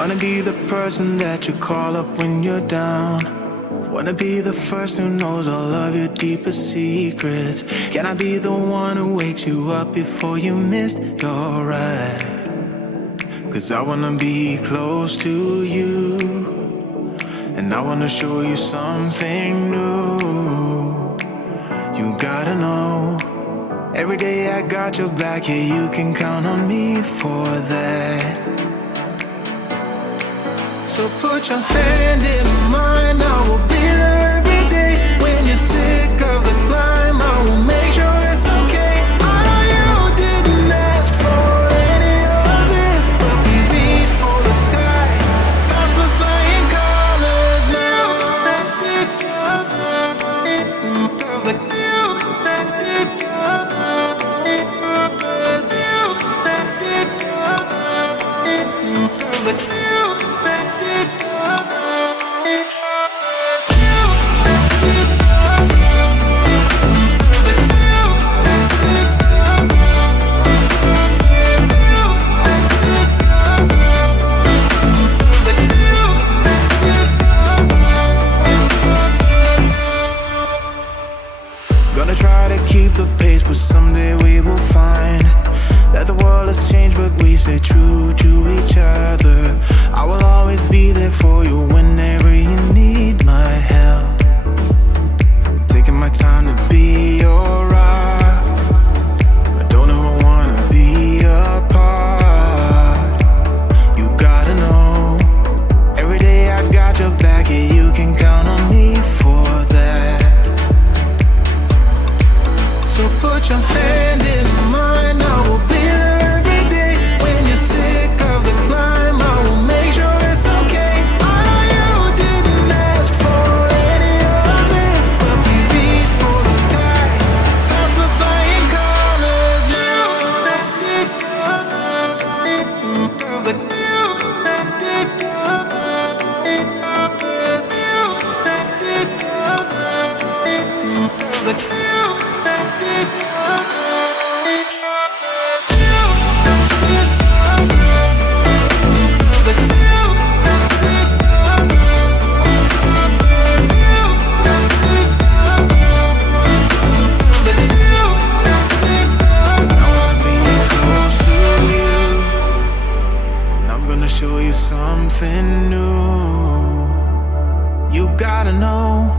Wanna be the person that you call up when you're down. Wanna be the first who knows all of your deepest secrets. Can I be the one who wakes you up before you missed your ride? 'Cause I wanna be close to you, and I wanna show you something new. You gotta know, every day I got your back, yeah, you can count on me for that. So put your hand in mine, I will be there every day. When you're sick of the climb, I will make sure it's okay. I know you didn't ask for any of this, but we reach for the sky. Cause we're flying colors now. Gonna try to keep the pace, but someday we will find that the world has changed, but we stay true to each other. I will always be there for you whenever you need my help. I'm taking my time to be your rock. I don't ever wanna be apart. You gotta know, every day I got your back, yeah, you can count on me for that. So put your hand in mine, I will be there every day. When you're sick of the climb, I will make sure it's okay. I know you didn't ask for any of this, but we reach for the sky. Cause we're flying colors now. Show you something new. You gotta know,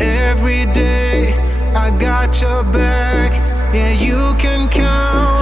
every day I got your back, yeah, you can count